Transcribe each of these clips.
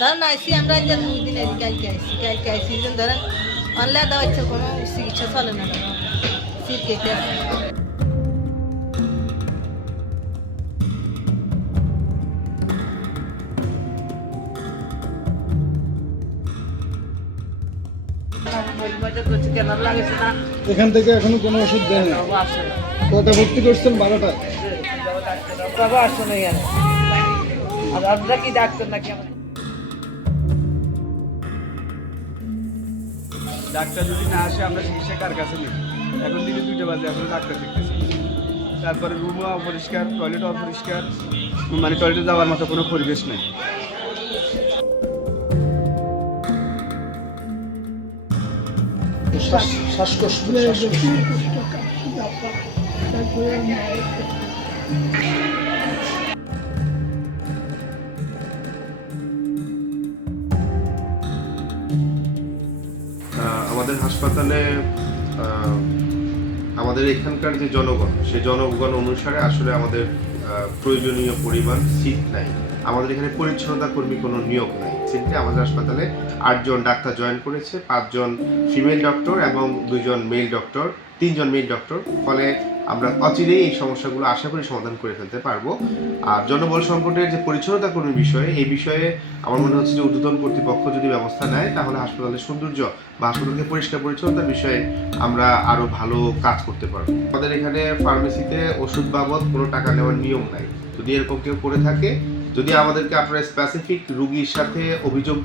ধরেন আইসি আমরা যে 2 দিন কালকে আইসি ধরেন অনলাইন দেওয়া ইচ্ছা কোনো চিকিৎসা চলে না সিট কেটে এখান থেকে এখনো কোনো ওষুধ দেয় না। কয়টা ভর্তি করছেন? 12টা। ডাক্তার যদি না আসে আমরা চিকিৎসা কার কাছে নিই? এখন দিনে 2টা বাজে এখনো ডাক্তার দেখতেছি। তারপরে রুমও অপরিষ্কার, টয়লেটও অপরিষ্কার, মানে টয়লেটে যাওয়ার মতো কোনো পরিবেশ নেই। শ্বাসকষ্ট আমাদের হাসপাতালে আমাদের এখানকার যে জনগণ, সেই জনগণ অনুসারে আসলে আমাদের প্রয়োজনীয় পরিমাণ সিট নাই। আমাদের এখানে পরিচ্ছন্নতা কর্মী কোনো নিয়োগ নাই। সিটে আমাদের হাসপাতালে 8 জন ডাক্তার জয়েন করেছে, 5 জন ফিমেল ডক্টর এবং 2 জন মেল ডক্টর, 3 জন মেল ডক্টর। ফলে আমরা অচিরেই এই সমস্যাগুলো আশা করি সমাধান করে ফেলতে পারবো। আর জনবল সংকটের যে পরিচ্ছন্নতা কর্মীর বিষয়ে, এই বিষয়ে আমার মনে হচ্ছে যে ঊর্ধ্বতন কর্তৃপক্ষ যদি ব্যবস্থা নেয় তাহলে হাসপাতালের সৌন্দর্য বা হাসপাতালকে পরিষ্কার পরিচ্ছন্নতার বিষয়ে আমরা আরও ভালো কাজ করতে পারবো। আমাদের এখানে ফার্মেসিতে ওষুধ বাবদ কোনো টাকা নেওয়ার নিয়ম নাই। যদি এরকম কেউ করে থাকে, যদি আমাদেরকে আপনারা স্পেসিফিক রুগীর সাথে অভিযোগ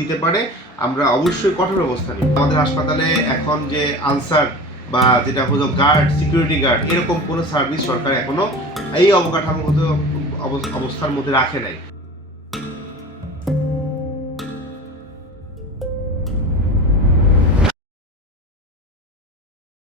দিতে পারে, আমরা অবশ্যই কঠোর ব্যবস্থা নিই। আমাদের হাসপাতালে এখন যে আনসার বা যেটা হলো গার্ড, সিকিউরিটি গার্ড, এরকম কোনো সার্ভিস সরকার এখনো এই অবকাঠামোগত অবস্থার মধ্যে রাখে নাই।